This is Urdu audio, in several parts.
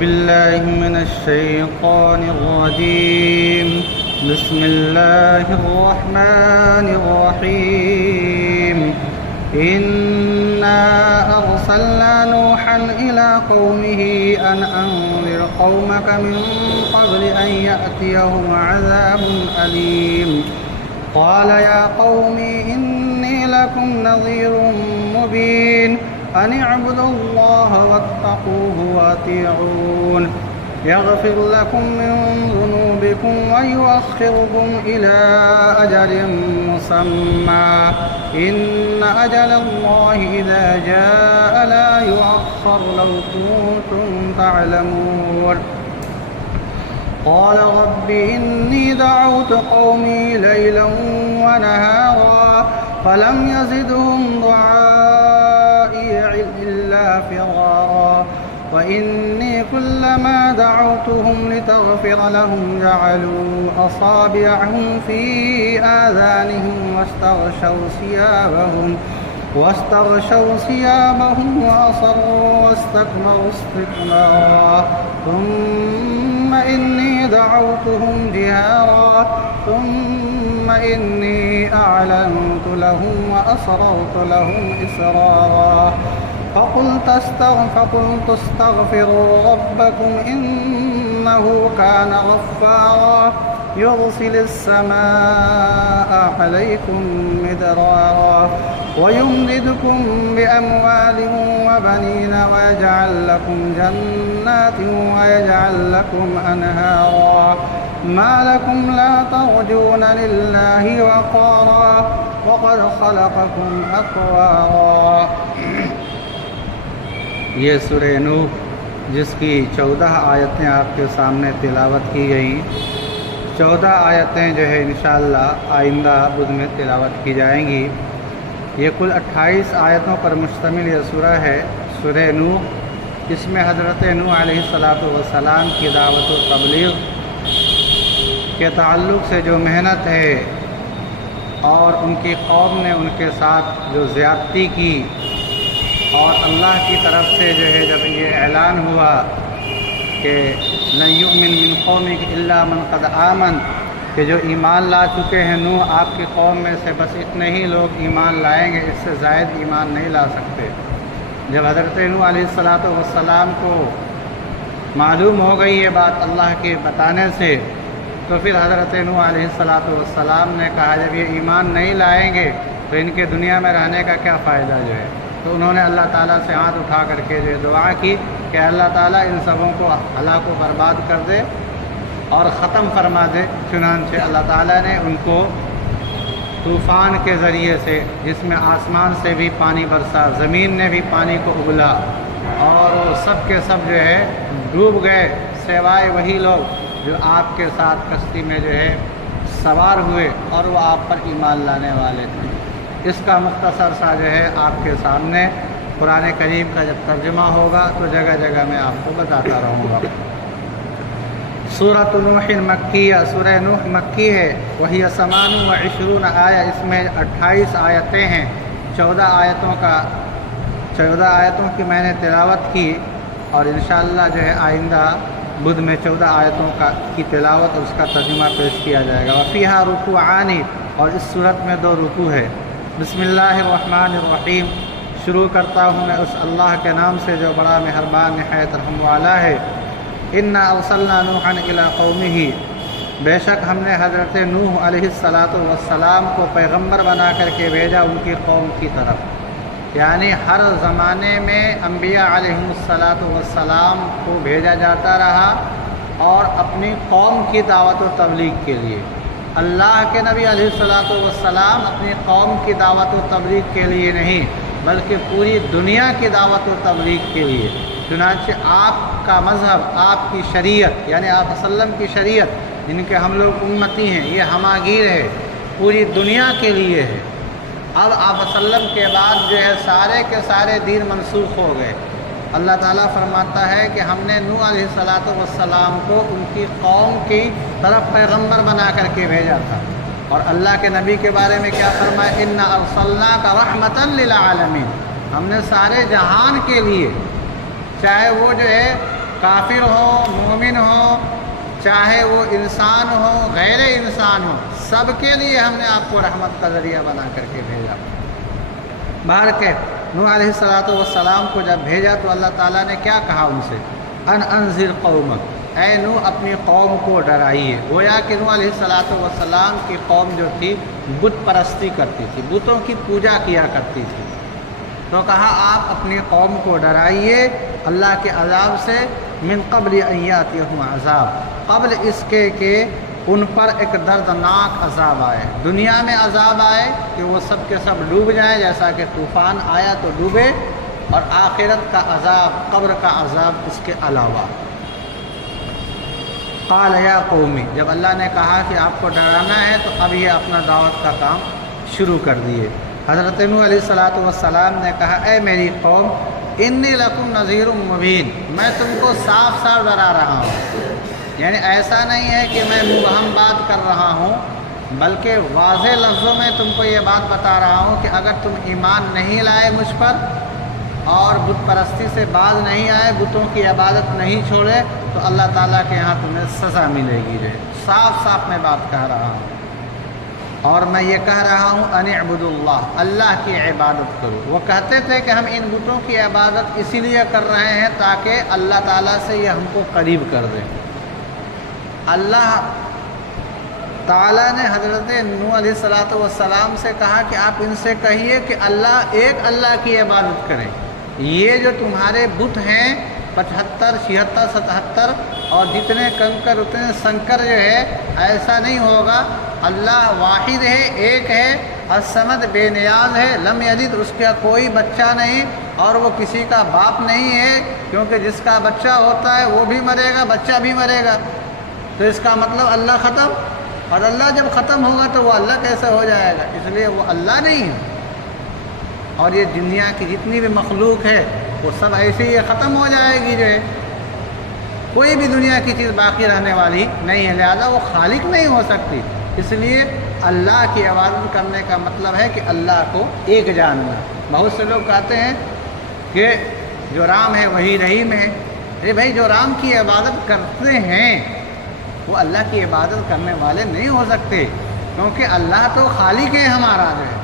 بالله من الشيطان الرجيم. بسم الله الرحمن الرحيم. إنا أرسلنا نوحا إلى قومه أن أنذر قومك من قبل أن يأتيهم عذاب أليم. قال يا قوم إني لكم نذير مبين أن اعبدوا الله واتقوه وأطيعون يغفر لكم من ذنوبكم ويؤخركم إلى أجل مسمى إن أجل الله إذا جاء لا يؤخر لو كنتم تعلمون. قال رب إني دعوت قومي ليلا ونهارا فلم يزدهم دعائي إلا فرارا وإني كلما دعوتهم لتغفر لهم جعلوا أصابعهم في آذانهم واستغشوا ثيابهم وأصروا واستكبروا استكبارا ثم إني دعوتهم جهارا ثم إني أعلنت لهم وأسررت لهم إسرارا فقلت استغفروا ربكم إنه كان غفارا يرسل السماء عليكم مدرارا ويمددكم بأموال وبنين ويجعل لكم جنات ويجعل لكم أنهارا ما لكم لا ترجون لله وقارا وقد خلقكم أطوارا. یہ سورہ نوح جس کی 14 آیتیں آپ کے سامنے تلاوت کی گئیں. 14 آیتیں جو ہے انشاءاللہ آئندہ بدھ میں تلاوت کی جائیں گی. یہ کل 28 آیتوں پر مشتمل یہ سورہ ہے، سورہ نوح. اس میں حضرت نوح علیہ السلام کی دعوت و تبلیغ کے تعلق سے جو محنت ہے اور ان کی قوم نے ان کے ساتھ جو زیادتی کی، اور اللہ کی طرف سے جو ہے جب یہ اعلان ہوا کہ لن یؤمن من قومک الا من قد آمن، کہ جو ایمان لا چکے ہیں نوح آپ کی قوم میں سے بس اتنے ہی لوگ ایمان لائیں گے، اس سے زائد ایمان نہیں لا سکتے. جب حضرت نوح علیہ السلام کو معلوم ہو گئی یہ بات اللہ کے بتانے سے، تو پھر حضرت نوح علیہ السلام نے کہا جب یہ ایمان نہیں لائیں گے تو ان کے دنیا میں رہنے کا کیا فائدہ جو ہے. تو انہوں نے اللہ تعالیٰ سے ہاتھ اٹھا کر کے جو دعا کی کہ اللہ تعالیٰ ان سبوں کو ہلاک و برباد کر دے اور ختم فرما دے. چنانچہ اللہ تعالیٰ نے ان کو طوفان کے ذریعے سے، جس میں آسمان سے بھی پانی برسا، زمین نے بھی پانی کو اگلا، اور وہ سب کے سب جو ہے ڈوب گئے سوائے وہی لوگ جو آپ کے ساتھ کشتی میں جو ہے سوار ہوئے اور وہ آپ پر ایمان لانے والے تھے. اس کا مختصر سا جو ہے آپ کے سامنے قرآن کریم کا جب ترجمہ ہوگا تو جگہ جگہ میں آپ کو بتاتا رہوں گا. سورۃ نوح مکیہ، سورہ نوح مکی ہے. وہی 28 آیہ، اس میں 28 آیتیں ہیں. 14 آیتوں کی میں نے تلاوت کی، اور انشاءاللہ جو ہے آئندہ بدھ میں 14 آیتوں کی تلاوت اور اس کا ترجمہ پیش کیا جائے گا. وفیہا رکوعان، اور اس صورت میں 2 رکوع ہے. بسم اللہ الرحمن الرحیم. شروع کرتا ہوں میں اس اللہ کے نام سے جو بڑا مہربان نہایت رحم والا ہے. انا ارسلنا نوحا الی قومہ، بے شک ہم نے حضرت نوح علیہ السلام کو پیغمبر بنا کر کے بھیجا ان کی قوم کی طرف. یعنی ہر زمانے میں انبیاء علیہ السلام کو بھیجا جاتا رہا، اور اپنی قوم کی دعوت و تبلیغ کے لیے. اللہ کے نبی علیہ السلام اپنی قوم کی دعوت و تبلیغ کے لیے نہیں بلکہ پوری دنیا کی دعوت و تبلیغ کے لیے. چنانچہ آپ کا مذہب، آپ کی شریعت، یعنی آپ وسلم کی شریعت جن کے ہم لوگ امتی ہیں، یہ ہماگیر ہے، پوری دنیا کے لیے ہے. اب آپ وسلم کے بعد جو ہے سارے کے سارے دین منسوخ ہو گئے. اللہ تعالیٰ فرماتا ہے کہ ہم نے نوح علیہ السلام کو ان کی قوم کی طرف پیغمبر بنا کر کے بھیجا تھا. اور اللہ کے نبی کے بارے میں کیا فرمایا؟ انا ارسلناک رحمتا للعالمین، ہم نے سارے جہان کے لیے، چاہے وہ جو ہے کافر ہو مومن ہو، چاہے وہ انسان ہو غیر انسان ہو، سب کے لیے ہم نے آپ کو رحمت کا ذریعہ بنا کر کے بھیجا۔ باہر کے نوح علیہ السلام کو جب بھیجا تو اللہ تعالیٰ نے کیا کہا ان سے؟ انذر قومک، اے نوح اپنی قوم کو ڈرائیے۔ گویا کہ نوح علیہ السلام کی قوم جو تھی بت پرستی کرتی تھی، بتوں کی پوجا کیا کرتی تھی، تو کہا آپ اپنی قوم کو ڈرائیے اللہ کے عذاب سے، من قبل ان یاتیہم عذاب، قبل اس کے کہ ان پر ایک دردناک عذاب آئے، دنیا میں عذاب آئے کہ وہ سب کے سب ڈوب جائیں جیسا کہ طوفان آیا تو ڈوبے، اور آخرت کا عذاب، قبر کا عذاب اس کے علاوہ۔ قال یا قومی، جب اللہ نے کہا کہ آپ کو ڈرانا ہے تو اب یہ اپنا دعوت کا کام شروع کر دیے۔ حضرت نوح علیہ السلام نے کہا اے میری قوم، انی لکم نذیر مبین، میں تم کو صاف صاف ڈرا رہا ہوں، یعنی ایسا نہیں ہے کہ میں مبہم بات کر رہا ہوں، بلکہ واضح لفظوں میں تم کو یہ بات بتا رہا ہوں کہ اگر تم ایمان نہیں لائے مجھ پر اور بت پرستی سے باز نہیں آئے، بتوں کی عبادت نہیں چھوڑے، تو اللہ تعالیٰ کے یہاں تمہیں سزا ملے گی۔ صاف صاف میں بات کہہ رہا ہوں، اور میں یہ کہہ رہا ہوں ان اعبدوا اللہ، اللہ کی عبادت کرو۔ وہ کہتے تھے کہ ہم ان بتوں کی عبادت اسی لیے کر رہے ہیں تاکہ اللہ تعالیٰ سے یہ ہم کو قریب کر دیں۔ اللہ تعالیٰ نے حضرت نوح علیہ السلام سے کہا کہ آپ ان سے کہیے کہ ایک اللہ کی عبادت کریں، یہ جو تمہارے بت ہیں 75 76 77 اور جتنے کنکر اتنے سنکر جو ہے، ایسا نہیں ہوگا۔ اللہ واحد ہے، ایک ہے، الصمد بے نیاز ہے، لم یلد، اس کا کوئی بچہ نہیں اور وہ کسی کا باپ نہیں ہے، کیونکہ جس کا بچہ ہوتا ہے وہ بھی مرے گا، بچہ بھی مرے گا، تو اس کا مطلب اللہ ختم، اور اللہ جب ختم ہوگا تو وہ اللہ کیسے ہو جائے گا؟ اس لیے وہ اللہ نہیں ہے۔ اور یہ دنیا کی جتنی بھی مخلوق ہے وہ سب ایسے ہی ختم ہو جائے گی، جو ہے کوئی بھی دنیا کی چیز باقی رہنے والی نہیں ہے، لہذا وہ خالق نہیں ہو سکتی۔ اس لیے اللہ کی عبادت کرنے کا مطلب ہے کہ اللہ کو ایک جاننا۔ بہت سے لوگ کہتے ہیں کہ جو رام ہے وہی رحیم ہے۔ ارے بھائی، جو رام کی عبادت کرتے ہیں وہ اللہ کی عبادت کرنے والے نہیں ہو سکتے، کیونکہ اللہ تو خالق ہے ہمارا، جو ہے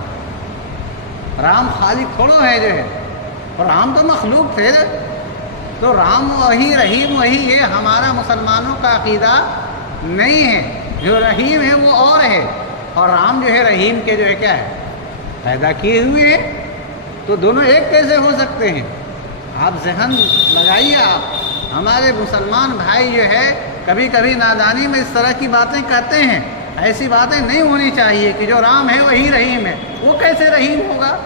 رام خالق تھوڑا ہے، جو ہے، اور رام تو مخلوق تھے، تو رام وہی رحیم وہی، یہ ہمارا مسلمانوں کا عقیدہ نہیں ہے۔ جو رحیم ہے وہ اور ہے، اور رام جو ہے رحیم کے جو ہے کیا ہے، پیدا کیے ہوئے ہیں، تو دونوں ایک کیسے ہو سکتے ہیں؟ آپ ذہن لگائیے۔ آپ ہمارے مسلمان بھائی جو ہے کبھی کبھی نادانی میں اس طرح کی باتیں کہتے ہیں، ایسی باتیں نہیں ہونی چاہیے کہ جو رام ہے وہی رحیم ہے۔ وہ کیسے رحیم ہوگا؟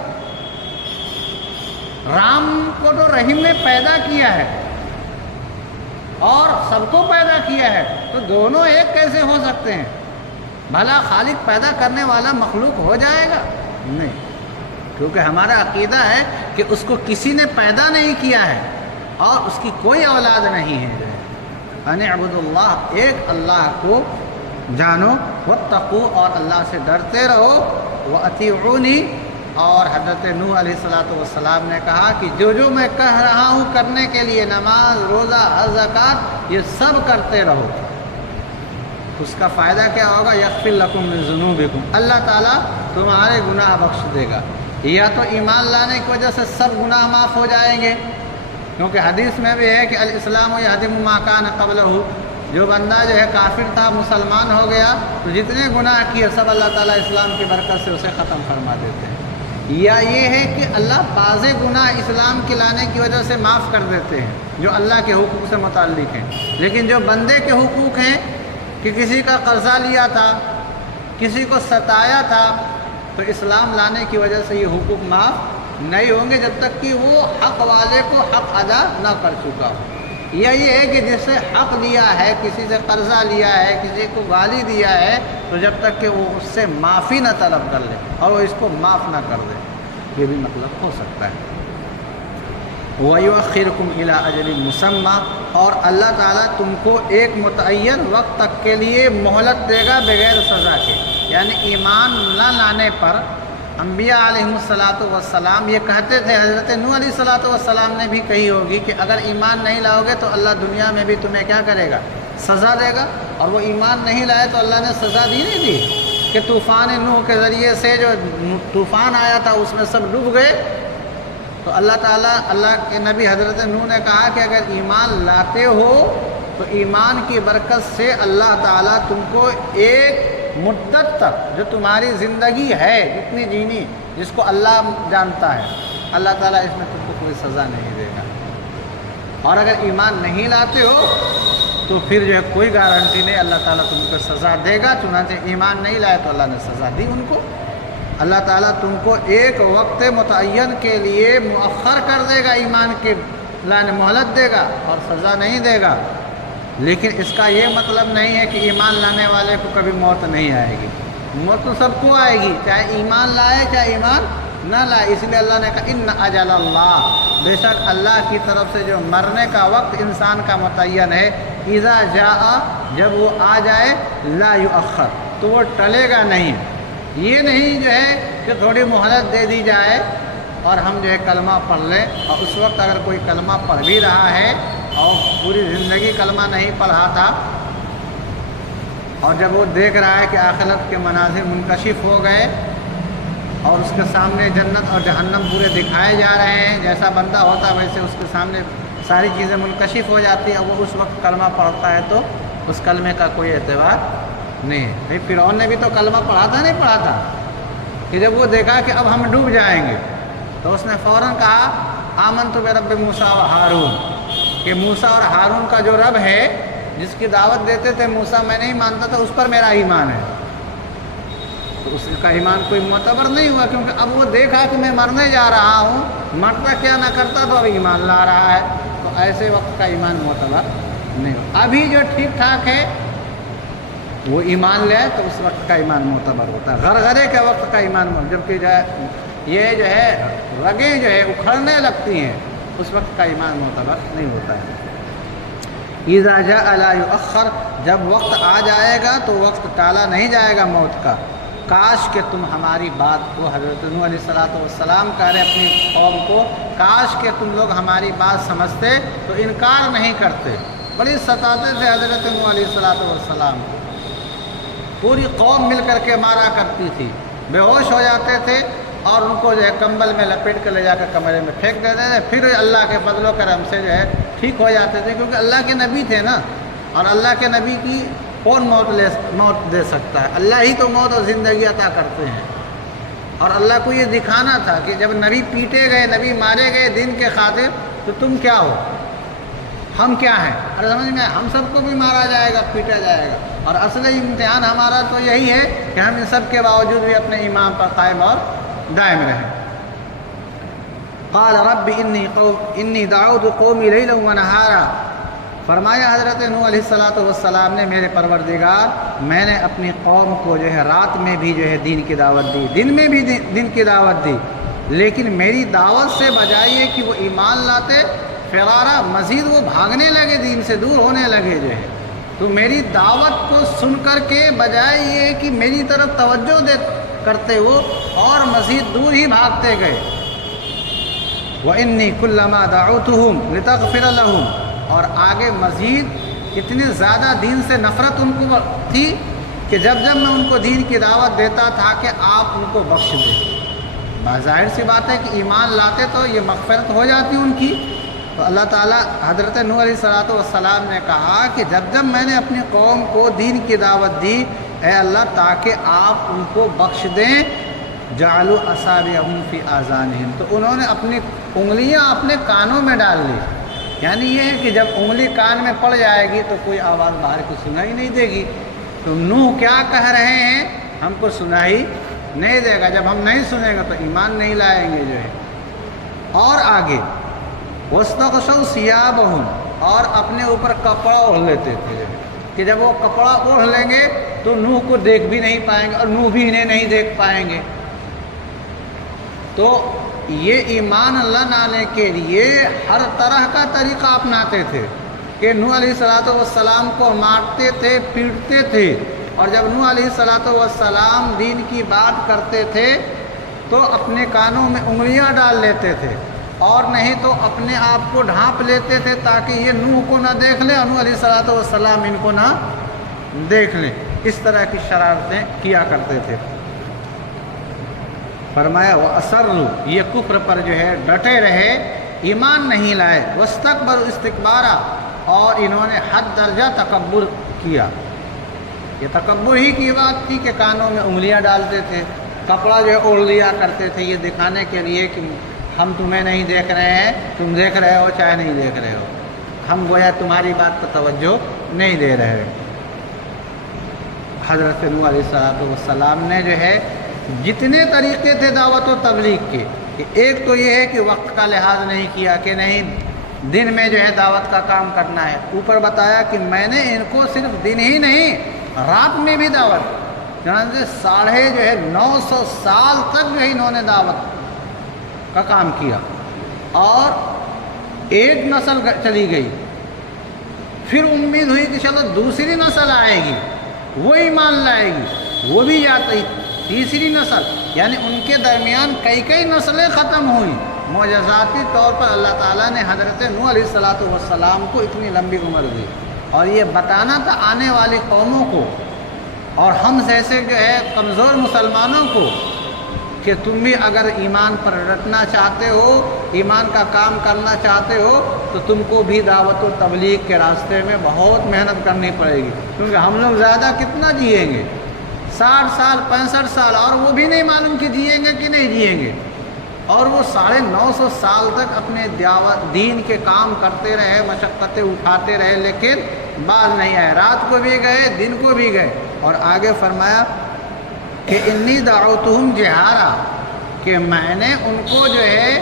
رام کو تو رحیم نے پیدا کیا ہے اور سب کو پیدا کیا ہے، تو دونوں ایک کیسے ہو سکتے ہیں؟ بھلا خالق پیدا کرنے والا مخلوق ہو جائے گا؟ نہیں، کیونکہ ہمارا عقیدہ ہے کہ اس کو کسی نے پیدا نہیں کیا ہے اور اس کی کوئی اولاد نہیں ہے۔ ان اعبدوا اللہ، ایک اللہ کو جانو، واتقوا، اور اللہ سے ڈرتے رہو، واطیعونی، اور حضرت نوح علیہ السلام نے کہا کہ جو میں کہہ رہا ہوں کرنے کے لیے، نماز، روزہ، حج، زکوٰۃ، یہ سب کرتے رہو، اس کا فائدہ کیا ہوگا؟ یغفر لکم من ذنوبکم، اللہ تعالیٰ تمہارے گناہ بخش دے گا۔ یا تو ایمان لانے کی وجہ سے سب گناہ معاف ہو جائیں گے، کیونکہ حدیث میں بھی ہے کہ الاسلام یہدم ما کان قبلہ، جو بندہ جو ہے کافر تھا مسلمان ہو گیا تو جتنے گناہ کیے سب اللہ تعالیٰ اسلام کی برکت سے اسے ختم فرما دیتے ہیں۔ یا یہ ہے کہ اللہ بعض گناہ اسلام کے لانے کی وجہ سے معاف کر دیتے ہیں جو اللہ کے حقوق سے متعلق ہیں، لیکن جو بندے کے حقوق ہیں کہ کسی کا قرضہ لیا تھا، کسی کو ستایا تھا، تو اسلام لانے کی وجہ سے یہ حقوق معاف نہیں ہوں گے جب تک کہ وہ حق والے کو حق ادا نہ کر چکا ہو۔ یا یہ ہے کہ جس سے حق لیا ہے، کسی سے قرضہ لیا ہے، کسی کو گالی دیا ہے، تو جب تک کہ وہ اس سے معافی نہ طلب کر لے اور وہ اس کو معاف نہ کر دے، یہ بھی مطلب ہو سکتا ہے۔ وَيُؤَخِّرُكُمْ إِلَىٰ أَجَلٍ مُّسَمًّى، اور اللہ تعالیٰ تم کو ایک متعین وقت تک کے لیے مہلت دے گا بغیر سزا کے، یعنی ایمان نہ لانے پر انبیاء علیہم السلام یہ کہتے تھے، حضرت نوح علیہ السلام نے بھی کہی ہوگی کہ اگر ایمان نہیں لاؤ گے تو اللہ دنیا میں بھی تمہیں کیا کرے گا؟ سزا دے گا۔ اور وہ ایمان نہیں لائے تو اللہ نے سزا دی نہیں دی کہ طوفان نوح کے ذریعے سے جو طوفان آیا تھا اس میں سب ڈوب گئے۔ تو اللہ تعالیٰ، اللہ کے نبی حضرت نوح نے کہا کہ اگر ایمان لاتے ہو تو ایمان کی برکت سے اللہ تعالیٰ تم کو ایک مدت تک جو تمہاری زندگی ہے جتنی جینی، جس کو اللہ جانتا ہے، اللہ تعالیٰ اس میں تم کو کوئی سزا نہیں دے گا۔ اور اگر ایمان نہیں لاتے ہو تو پھر جو ہے کوئی گارنٹی نہیں اللہ تعالیٰ تم کو سزا دے گا۔ چنانچہ ایمان نہیں لائے تو اللہ نے سزا دی ان کو۔ اللہ تعالیٰ تم کو ایک وقت متعین کے لیے مؤخر کر دے گا، ایمان کے لانے مہلت دے گا اور سزا نہیں دے گا۔ لیکن اس کا یہ مطلب نہیں ہے کہ ایمان لانے والے کو کبھی موت نہیں آئے گی۔ موت تو سب کو آئے گی، چاہے ایمان لائے چاہے ایمان نہ لائے۔ اس لیے اللہ نے کہا ان اجل اللہ، بے شک اللہ کی طرف سے جو مرنے کا وقت انسان کا متعین ہے، اذا جاء، جب وہ آ جائے، لا یؤخر، تو وہ ٹلے گا نہیں۔ یہ نہیں جو ہے کہ تھوڑی مہلت دے دی جائے اور ہم جو ہے کلمہ پڑھ لیں، اور اس وقت اگر کوئی کلمہ پڑھ بھی رہا ہے اور پوری زندگی کلمہ نہیں پڑھا تھا، اور جب وہ دیکھ رہا ہے کہ آخرت کے مناظر منکشف ہو گئے اور اس کے سامنے جنت اور جہنم پورے دکھائے جا رہے ہیں، جیسا بندہ ہوتا ہے ویسے اس کے سامنے ساری چیزیں منکشف ہو جاتی ہیں، اور وہ اس وقت کلمہ پڑھتا ہے تو اس کلمے کا کوئی اعتبار نہیں ہے۔ بھائی فرعون نے بھی تو کلمہ پڑھا تھا نہیں پڑھا تھا، کہ جب وہ دیکھا کہ اب ہم ڈوب جائیں گے تو اس نے فوراً کہا آمنت برب موسیٰ و ہارون، کہ موسیٰ اور ہارون کا جو رب ہے جس کی دعوت دیتے تھے موسیٰ میں نہیں مانتا تھا، اس پر میرا ایمان ہے۔ تو اس کا ایمان کوئی معتبر نہیں ہوا، کیونکہ اب وہ دیکھا کہ میں مرنے جا رہا ہوں، مرتا کیا نہ کرتا تو اب ایمان لا رہا ہے، تو ایسے وقت کا ایمان معتبر نہیں ہوا۔ ابھی جو ٹھیک ٹھاک ہے وہ ایمان لے تو اس وقت کا ایمان معتبر ہوتا ہے، غرغرے کے وقت کا ایمان، جبکہ جو ہے یہ جو ہے رگیں جو ہے اکھڑنے لگتی ہیں، اس وقت کا ایمان معتبر نہیں ہوتا ہے۔ اذا جاء لا یؤخر، جب وقت آ جائے گا تو وقت ٹالا نہیں جائے گا موت کا۔ کاش کہ تم ہماری بات کو، حضرت نوح علیہ السلام کہہ رہے اپنی قوم کو، کاش کہ تم لوگ ہماری بات سمجھتے تو انکار نہیں کرتے۔ بڑی ستاتے تھے حضرت نوح علیہ السلام کو، پوری قوم مل کر کے مارا کرتی تھی، بے ہوش ہو جاتے تھے اور ان کو جو ہے کمبل میں لپیٹ کر لے جا کر کمرے میں پھینک دیتے تھے، پھر اللہ کے فضل و کرم سے جو ہے ٹھیک ہو جاتے تھے، کیونکہ اللہ کے نبی تھے نا، اور اللہ کے نبی کی کون موت دے سکتا ہے؟ اللہ ہی تو موت اور زندگی عطا کرتے ہیں۔ اور اللہ کو یہ دکھانا تھا کہ جب نبی پیٹے گئے، نبی مارے گئے دین کے خاطر، تو تم کیا ہو، ہم کیا ہیں؟ اور سمجھ میں ہم سب کو بھی مارا جائے گا، پیٹا جائے گا، اور اصل امتحان ہمارا تو یہی ہے کہ ہم ان سب کے باوجود بھی اپنے ایمان پر قائم اور دائم رہیں۔ قال رب انی دعوت قومی لیلا ونہارا، فرمایا حضرت نوح علیہ السلام نے، میرے پروردگار میں نے اپنی قوم کو جو ہے رات میں بھی جو ہے دین کی دعوت دی، دن میں بھی دین کی دعوت دی، لیکن میری دعوت سے بجائے یہ کہ وہ ایمان لاتے، فرارا، مزید وہ بھاگنے لگے، دین سے دور ہونے لگے جو ہے، تو میری دعوت کو سن کر کے بجائے یہ کہ میری طرف توجہ کرتے ہو اور مزید دور ہی بھاگتے گئے۔ وَإِنِّي كُلَّمَا دَعَوْتُهُمْ لِتَغْفِرَ لَهُمْ، اور آگے مزید اتنے زیادہ دین سے نفرت ان کو تھی کہ جب میں ان کو دین کی دعوت دیتا تھا کہ آپ ان کو بخش دیں، بظاہر سی بات ہے کہ ایمان لاتے تو یہ مغفرت ہو جاتی ان کی۔ تو اللہ تعالیٰ حضرت نوح علیہ السلام نے کہا کہ جب میں نے اپنی قوم کو دین کی دعوت دی، اے اللہ تاکہ آپ ان کو بخش دیں، جعلوا اصابعهم فی آذانہم، تو انہوں نے اپنی انگلیاں اپنے کانوں میں ڈال لی، یعنی یہ ہے کہ جب انگلی کان میں پڑ جائے گی تو کوئی آواز باہر کو سنائی نہیں دے گی۔ تو نوح کیا کہہ رہے ہیں ہم کو سنائی نہیں دے گا، جب ہم نہیں سنیں گے تو ایمان نہیں لائیں گے جو ہے۔ اور آگے وَاسْتَغْشَوْا ثِيَابَهُمْ، اور اپنے اوپر کپڑا اوڑھ لیتے تھے کہ جب وہ کپڑا اوڑھ لیں گے تو نوح کو دیکھ بھی نہیں پائیں گے اور نوح بھی انہیں نہیں دیکھ پائیں گے۔ تو یہ ایمان اللہ لانے کے لیے ہر طرح کا طریقہ اپناتے تھے کہ نوح علیہ السلام کو مارتے تھے، پیٹتے تھے، اور جب نوح علیہ السلام دین کی بات کرتے تھے تو اپنے کانوں میں انگلیاں ڈال لیتے تھے، اور نہیں تو اپنے آپ کو ڈھانپ لیتے تھے تاکہ یہ نوح کو نہ دیکھ لیں، نوح علیہ السلام ان کو نہ دیکھ لیں۔ اس طرح کی شرارتیں کیا کرتے تھے۔ فرمایا وَأَصَرُّوا، یہ کفر پر جو ہے ڈٹے رہے، ایمان نہیں لائے، وَاسْتَكْبَرُوا اسْتِكْبَارًا، اور انہوں نے حد درجہ تکبر کیا۔ یہ تکبر ہی کی بات تھی کہ کانوں میں انگلیاں ڈالتے تھے، کپڑا جو ہے اوڑھ لیا کرتے تھے، یہ دکھانے کے لیے کہ ہم تمہیں نہیں دیکھ رہے ہیں، تم دیکھ رہے ہو چاہے نہیں دیکھ رہے ہو، ہم گویا تمہاری بات پر توجہ نہیں دے رہے۔ حضرت نوح علیہ السلام نے جو ہے جتنے طریقے تھے دعوت و تبلیغ کے، کہ ایک تو یہ ہے کہ وقت کا لحاظ نہیں کیا کہ نہیں دن میں جو ہے دعوت کا کام کرنا ہے، اوپر بتایا کہ میں نے ان کو صرف دن ہی نہیں رات میں بھی دعوت، چنانچہ 950 سال تک جو ہے انہوں نے دعوت کا کام کیا، اور ایک نسل چلی گئی، پھر امید ہوئی کہ چلو دوسری نسل آئے گی وہ ایمان لائے گی، وہ بھی جاتی، تیسری نسل، یعنی ان کے درمیان کئی نسلیں ختم ہوئیں۔ معجزاتی طور پر اللہ تعالیٰ نے حضرت نوح علیہ السلام کو اتنی لمبی عمر دی، اور یہ بتانا تھا آنے والی قوموں کو اور ہم جیسے جو ہے کمزور مسلمانوں کو کہ تم بھی اگر ایمان پر ڈٹنا چاہتے ہو، ایمان کا کام کرنا چاہتے ہو، تو تم کو بھی دعوت و تبلیغ کے راستے میں بہت محنت کرنی پڑے گی، کیونکہ ہم لوگ زیادہ کتنا جئیں گے، 60 سال 65 سال، اور وہ بھی نہیں معلوم کہ جئیں گے کہ نہیں جئیں گے، اور وہ 950 سال تک اپنے دین کے کام کرتے رہے، مشقتیں اٹھاتے رہے، لیکن باز نہیں آئے، رات کو بھی گئے دن کو بھی گئے۔ اور آگے فرمایا کہ انی دعوتہم جہارا، کہ میں نے ان کو جو ہے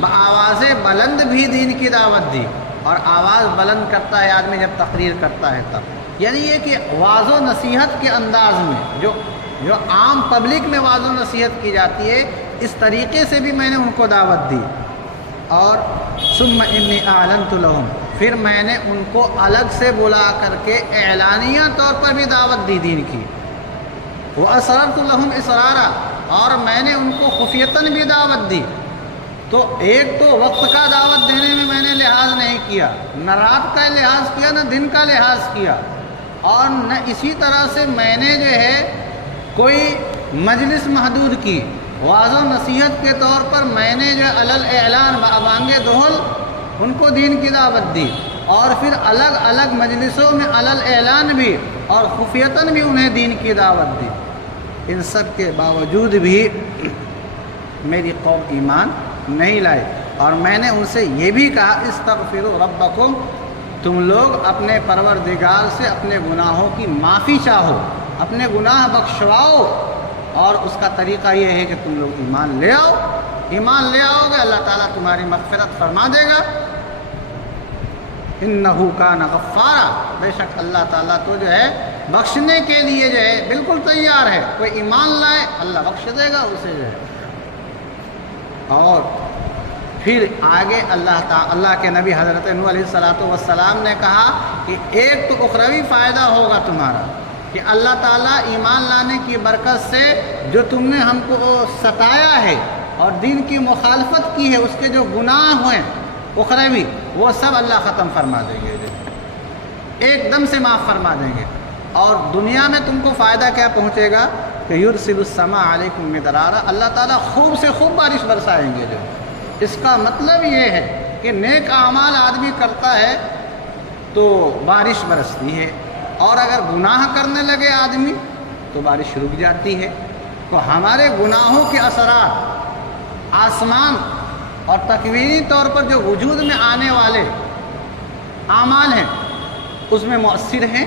بآواز بلند بھی دین کی دعوت دی، اور آواز بلند کرتا ہے آدمی جب تقریر کرتا ہے تب، یعنی یہ کہ واعظ و نصیحت کے انداز میں جو عام پبلک میں واعظ و نصیحت کی جاتی ہے، اس طریقے سے بھی میں نے ان کو دعوت دی۔ اور ثم انی اعلنت لہم، پھر میں نے ان کو الگ سے بلا کر کے اعلانیہ طور پر بھی دعوت دی دین کی۔ وَأَسْرَرْتُ لَهُمْ إِسْرَارًا، اور میں نے ان کو خفیتاً بھی دعوت دی۔ تو ایک تو وقت کا دعوت دینے میں نے لحاظ نہیں کیا، نہ رات کا لحاظ کیا نہ دن کا لحاظ کیا، اور نہ اسی طرح سے میں نے جو ہے کوئی مجلس محدود کی، واعظ و نصیحت کے طور پر میں نے جو علل اعلان بانگ دہل ان کو دین کی دعوت دی، اور پھر الگ الگ مجلسوں میں علل اعلان بھی اور خفیتاً بھی انہیں دین کی دعوت دی۔ ان سب کے باوجود بھی میری قوم ایمان نہیں لائے، اور میں نے ان سے یہ بھی کہا استغفروا ربکم، تم لوگ اپنے پروردگار سے اپنے گناہوں کی معافی چاہو، اپنے گناہ بخشواؤ، اور اس کا طریقہ یہ ہے کہ تم لوگ ایمان لے آؤ، ایمان لے آؤ گے اللہ تعالیٰ تمہاری مغفرت فرما دے گا۔ انہ کان غفارا، بے شک اللہ تعالیٰ تو جو ہے بخشنے کے لیے جو ہے بالکل تیار ہے، کوئی ایمان لائے اللہ بخش دے گا اسے جو ہے۔ اور پھر آگے اللہ کے نبی حضرت نوح علیہ السلام نے کہا کہ ایک تو اخروی فائدہ ہوگا تمہارا، کہ اللہ تعالیٰ ایمان لانے کی برکت سے جو تم نے ہم کو ستایا ہے اور دین کی مخالفت کی ہے، اس کے جو گناہ ہوئے اخروی، وہ سب اللہ ختم فرما دیں گے، ایک دم سے معاف فرما دیں گے۔ اور دنیا میں تم کو فائدہ کیا پہنچے گا کہ یرسل السماء علیکم مدرارا، اللہ تعالیٰ خوب سے خوب بارش برسائیں گے۔ جو اس کا مطلب یہ ہے کہ نیک اعمال آدمی کرتا ہے تو بارش برستی ہے، اور اگر گناہ کرنے لگے آدمی تو بارش رک جاتی ہے۔ تو ہمارے گناہوں کے اثرات آسمان اور تکوینی طور پر جو وجود میں آنے والے اعمال ہیں اس میں مؤثر ہیں۔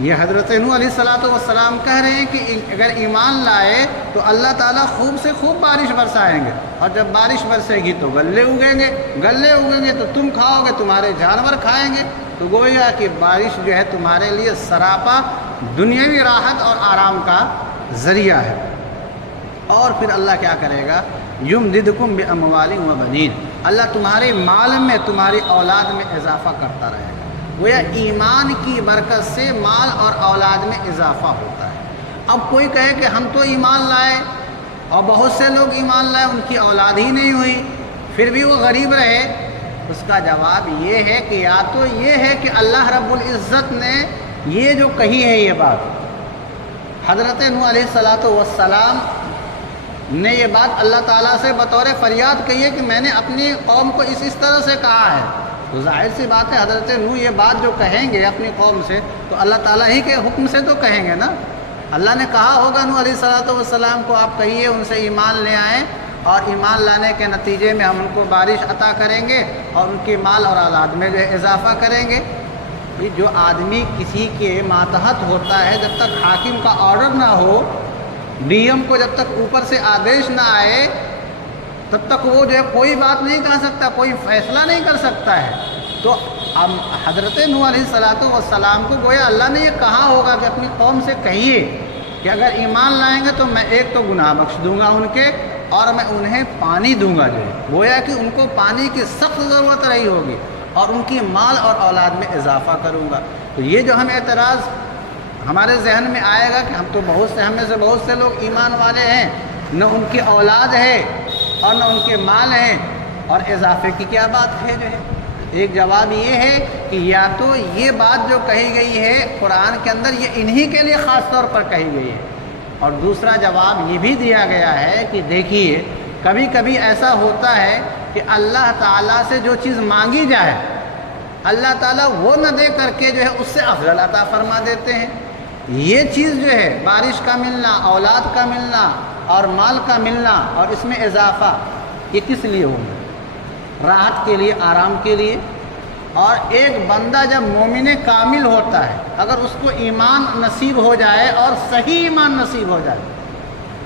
یہ حضرت نوح علیہ السلام کہہ رہے ہیں کہ اگر ایمان لائے تو اللہ تعالیٰ خوب سے خوب بارش برسائیں گے، اور جب بارش برسے گی تو غلے اگیں گے، غلے اگیں گے تو تم کھاؤ گے، تمہارے جانور کھائیں گے، تو گویا کہ بارش جو ہے تمہارے لیے سراپا دنیاوی راحت اور آرام کا ذریعہ ہے۔ اور پھر اللہ کیا کرے گا؟ یمددکم باموال و بنین، اللہ تمہارے مال میں تمہاری اولاد میں اضافہ کرتا رہے گا۔ گویا ایمان کی برکت سے مال اور اولاد میں اضافہ ہوتا ہے۔ اب کوئی کہے کہ ہم تو ایمان لائے اور بہت سے لوگ ایمان لائے ان کی اولاد ہی نہیں ہوئی، پھر بھی وہ غریب رہے؟ اس کا جواب یہ ہے کہ یا تو یہ ہے کہ اللہ رب العزت نے یہ جو کہی ہے یہ بات، حضرت نوح علیہ السلام نے یہ بات اللہ تعالیٰ سے بطور فریاد کہی ہے کہ میں نے اپنی قوم کو اس طرح سے کہا ہے، تو ظاہر سی بات ہے حضرت نوح یہ بات جو کہیں گے اپنی قوم سے تو اللہ تعالیٰ ہی کے حکم سے تو کہیں گے نا۔ اللہ نے کہا ہوگا نوح علیہ السلام کو آپ کہیے ان سے ایمان لے آئیں، اور ایمان لانے کے نتیجے میں ہم ان کو بارش عطا کریں گے اور ان کی مال اور اولاد میں جو ہے اضافہ کریں گے۔ جو آدمی کسی کے ماتحت ہوتا ہے، جب تک حاکم کا آرڈر نہ ہو، ڈی ایم کو جب تک اوپر سے آدیش نہ آئے تب تک وہ جو ہے کوئی بات نہیں کر سکتا، کوئی فیصلہ نہیں کر سکتا ہے۔ تو حضرت نوح علیہ السلام کو گویا اللہ نے یہ کہا ہوگا کہ اپنی قوم سے کہیے کہ اگر ایمان لائیں گے تو میں ایک تو گناہ بخش دوں گا ان کے، اور میں انہیں پانی دوں گا، جو ہے گویا کہ ان کو پانی کی سخت ضرورت رہی ہوگی، اور ان کی مال اور اولاد میں اضافہ کروں گا۔ تو یہ جو ہم اعتراض ہمارے ذہن میں آئے گا کہ ہم تو ہم میں سے بہت سے لوگ ایمان والے ہیں، نہ ان کی اولاد ہے اور نہ ان کے مال ہیں، اور اضافے کی کیا بات ہے جو ہے؟ ایک جواب یہ ہے کہ یا تو یہ بات جو کہی گئی ہے قرآن کے اندر یہ انہی کے لیے خاص طور پر کہی گئی ہے، اور دوسرا جواب یہ بھی دیا گیا ہے کہ دیکھیے کبھی کبھی ایسا ہوتا ہے کہ اللہ تعالیٰ سے جو چیز مانگی جائے اللہ تعالیٰ وہ نہ دے کر کے جو ہے اس سے افضل عطا فرما دیتے ہیں۔ یہ چیز جو ہے بارش کا ملنا، اولاد کا ملنا اور مال کا ملنا اور اس میں اضافہ، یہ کس لیے ہوگا؟ راحت کے لیے، آرام کے لیے۔ اور ایک بندہ جب مومن کامل ہوتا ہے، اگر اس کو ایمان نصیب ہو جائے اور صحیح ایمان نصیب ہو جائے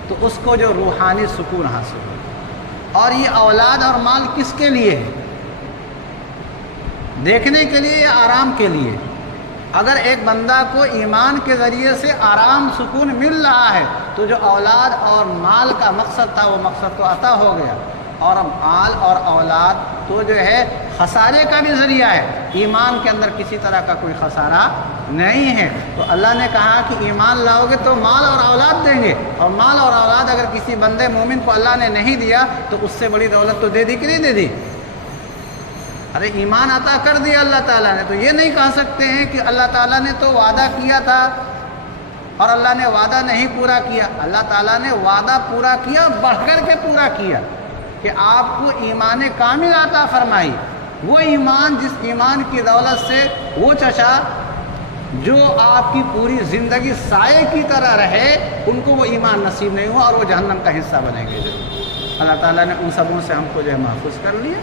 تو اس کو جو روحانی سکون حاصل ہو۔ اور یہ اولاد اور مال کس کے لیے ہے؟ دیکھنے کے لیے یا آرام کے لیے؟ اگر ایک بندہ کو ایمان کے ذریعے سے آرام سکون مل رہا ہے تو جو اولاد اور مال کا مقصد تھا وہ مقصد تو عطا ہو گیا، اور مال اور اولاد تو جو ہے خسارے کا بھی ذریعہ ہے، ایمان کے اندر کسی طرح کا کوئی خسارہ نہیں ہے۔ تو اللہ نے کہا کہ ایمان لاؤ گے تو مال اور اولاد دیں گے، اور مال اور اولاد اگر کسی بندے مومن کو اللہ نے نہیں دیا تو اس سے بڑی دولت تو دے دی کہ نہیں دے دی؟ ارے ایمان عطا کر دیا اللہ تعالیٰ نے، تو یہ نہیں کہہ سکتے ہیں کہ اللہ تعالیٰ نے تو وعدہ کیا تھا اور اللہ نے وعدہ نہیں پورا کیا۔ اللہ تعالیٰ نے وعدہ پورا کیا، بڑھ کر کے پورا کیا کہ آپ کو ایمان کامل عطا فرمائی۔ وہ ایمان جس ایمان کی دولت سے وہ چچا جو آپ کی پوری زندگی سائے کی طرح رہے ان کو وہ ایمان نصیب نہیں ہوا اور وہ جہنم کا حصہ بنیں گے۔ اللہ تعالیٰ نے ان سبوں سے ہم کو جو ہے محفوظ کر لیا۔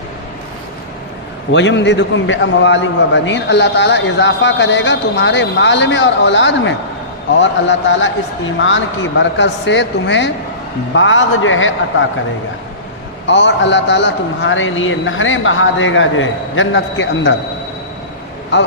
وَيُمْدِدُكُمْ بِأَمْوَالٍ وَبَنِينَ، اللہ تعالیٰ اضافہ کرے گا تمہارے مال میں اور اولاد میں، اور اللہ تعالیٰ اس ایمان کی برکت سے تمہیں باغ جو ہے عطا کرے گا، اور اللہ تعالیٰ تمہارے لیے نہریں بہا دے گا جو ہے جنت کے اندر۔ اب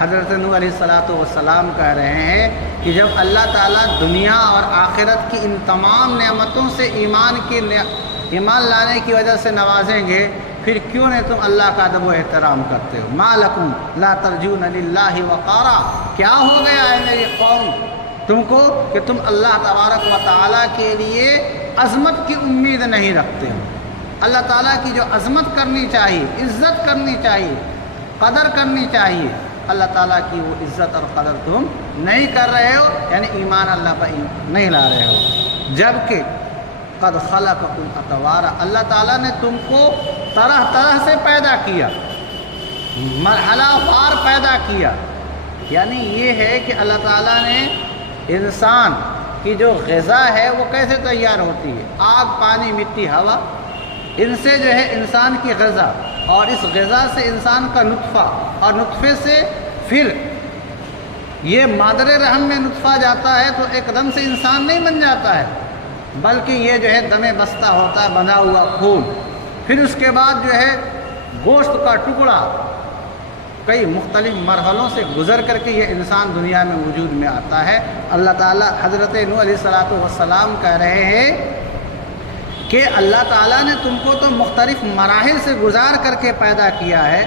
حضرت نوح علیہ السلام کہہ رہے ہیں کہ جب اللہ تعالیٰ دنیا اور آخرت کی ان تمام نعمتوں سے ایمان لانے کی وجہ سے نوازیں گے، پھر کیوں نہیں تم اللہ کا ادب و احترام کرتے ہو؟ ما لکم لا ترجون للہ وقارا، کیا ہو گیا ہے میری قوم تم کو کہ تم اللہ تبارک و تعالیٰ کے لیے عظمت کی امید نہیں رکھتے ہو؟ اللہ تعالیٰ کی جو عظمت کرنی چاہیے، عزت کرنی چاہیے، قدر کرنی چاہیے، اللہ تعالیٰ کی وہ عزت اور قدر تم نہیں کر رہے ہو، یعنی ایمان اللہ پر نہیں لا رہے ہو۔ جبکہ قد خلقکم اطوارا، اللہ تعالیٰ نے تم کو طرح طرح سے پیدا کیا، مرحلہ وار پیدا کیا، یعنی یہ ہے کہ اللہ تعالیٰ نے انسان کی جو غذا ہے وہ کیسے تیار ہوتی ہے؟ آگ، پانی، مٹی، ہوا، ان سے جو ہے انسان کی غذا، اور اس غذا سے انسان کا نطفہ، اور نطفے سے پھر یہ مادر رحم میں نطفہ جاتا ہے تو ایک دم سے انسان نہیں بن جاتا ہے، بلکہ یہ جو ہے دم بستہ ہوتا ہے، بنا ہوا خون، پھر اس کے بعد جو ہے گوشت کا ٹکڑا، کئی مختلف مرحلوں سے گزر کر کے یہ انسان دنیا میں وجود میں آتا ہے۔ اللہ تعالیٰ حضرت نوح علیہ السلام کہہ رہے ہیں کہ اللہ تعالیٰ نے تم کو تو مختلف مراحل سے گزار کر کے پیدا کیا ہے،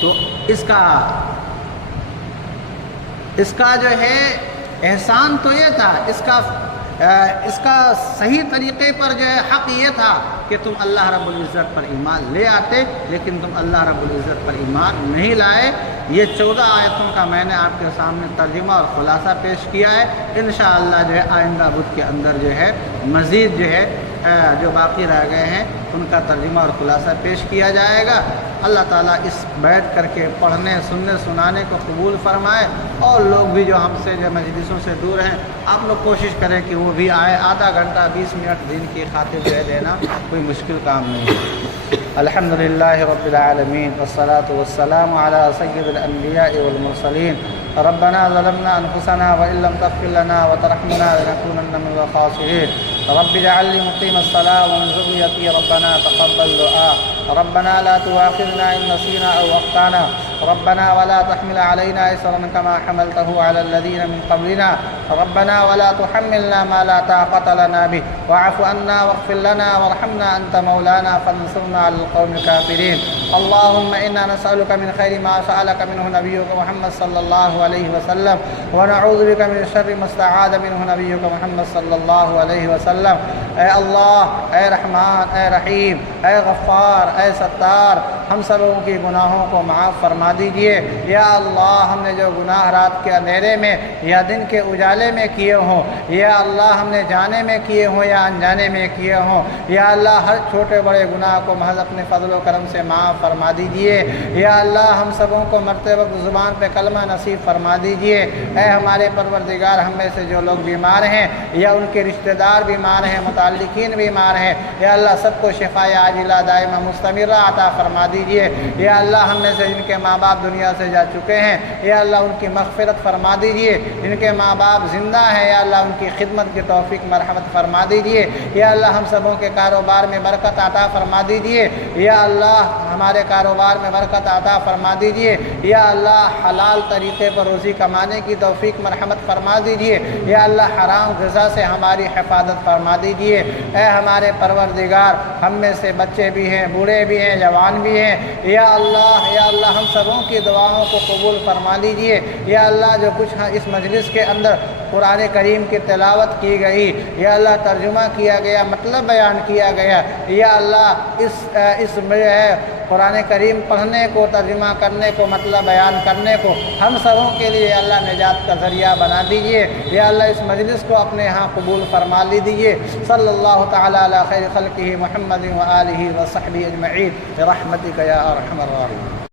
تو اس کا جو ہے احسان تو یہ تھا، اس کا اس کا صحیح طریقے پر جو ہے حق یہ تھا کہ تم اللہ رب العزت پر ایمان لے آتے، لیکن تم اللہ رب العزت پر ایمان نہیں لائے۔ یہ 14 آیتوں کا میں نے آپ کے سامنے ترجمہ اور خلاصہ پیش کیا ہے۔ انشاءاللہ جو ہے آئندہ بدھ کے اندر جو ہے مزید جو ہے جو باقی رہ گئے ہیں ان کا ترجمہ اور خلاصہ پیش کیا جائے گا۔ اللہ تعالیٰ اس بیٹھ کر کے پڑھنے سننے سنانے کو قبول فرمائے، اور لوگ بھی جو ہم سے جو مجلسوں سے دور ہیں آپ لوگ کوشش کریں کہ وہ بھی آئے۔ آدھا گھنٹہ 20 منٹ دن کی خاطر جو دینا کوئی مشکل کام نہیں ہے۔ الحمدللہ رب العالمین والصلاة والسلام علی سید الانبیاء والمرسلین۔ ربنا ظلمنا انفسنا وان لم تغفر لنا وترحمنا لنكونن من الخاسرین۔ رب اجعل لي مقيم الصلاة ومن ذريتي ربنا تقبل دعاء۔ ربنا لا تؤاخذنا إن نسينا أو أخطأنا، ربنا ولا تحمل علينا إصرا كما حملته على الذين من قبلنا، ربنا ولا تحملنا ما لا طاقة لنا به، واعف عنا واغفر لنا وارحمنا أنت مولانا فانصرنا على القوم الكافرين۔ اللهم إنا نسألك من خير ما سألك منه نبيك محمد صلى الله عليه وسلم، ونعوذ بك من شر ما استعاذ منه نبيك محمد صلى الله عليه وسلم۔ اے اللہ، اے رحمان، اے رحیم، اے غفار، اے ستار، ہم سبوں کی گناہوں کو معاف فرما دیجئے۔ یا اللہ، ہم نے جو گناہ رات کے اندھیرے میں یا دن کے اجالے میں کیے ہوں، یا اللہ ہم نے جانے میں کیے ہوں یا انجانے میں کیے ہوں، یا اللہ ہر چھوٹے بڑے گناہ کو محض اپنے فضل و کرم سے معاف فرما دیجئے۔ یا اللہ، ہم سبوں کو مرتے وقت زبان پہ کلمہ نصیب فرما دیجئے۔ اے ہمارے پروردگار، ہم میں سے جو لوگ بیمار ہیں یا ان کے رشتہ دار بیمار ہیں، متعلقین بیمار ہیں، یا اللہ سب کو شفاء عاجلہ دائمہ مستمرہ عطا فرما دیجئے۔ یا اللہ، ہم میں سے جن کے ماں باپ دنیا سے جا چکے ہیں، یا اللہ ان کی مغفرت فرما دیجئے۔ جن کے ماں باپ زندہ ہیں، یا اللہ ان کی خدمت کی توفیق مرحمت فرما دیجئے۔ یا اللہ، ہم سبوں کے کاروبار میں برکت عطا فرما دیجئے۔ یا اللہ، ہمارے کاروبار میں برکت عطا فرما دیجئے۔ یا اللہ، حلال طریقے پر روزی کمانے کی توفیق مرحمت فرما دیجئے۔ یا اللہ، حرام غذا سے ہماری حفاظت فرما دیجئے۔ اے ہمارے پروردگار، ہم میں سے بچے بھی ہیں، بوڑھے بھی ہیں، جوان بھی ہیں، یا اللہ ہم سبوں کی دعاؤں کو قبول فرما لیجئے۔ یا اللہ، جو کچھ اس مجلس کے اندر قرآن کریم کی تلاوت کی گئی، یا اللہ ترجمہ کیا گیا، مطلب بیان کیا گیا، یا اللہ اس قرآن کریم پڑھنے کو، ترجمہ کرنے کو، مطلب بیان کرنے کو ہم سبوں کے لیے اللہ نجات کا ذریعہ بنا دیجئے۔ یا اللہ، اس مجلس کو اپنے ہاں قبول فرما لیجئے۔ صلی اللہ تعالی علی خیر خلقہ محمد و آلہ و صحبہ اجمعین برحمتک یا ارحم الراحمین۔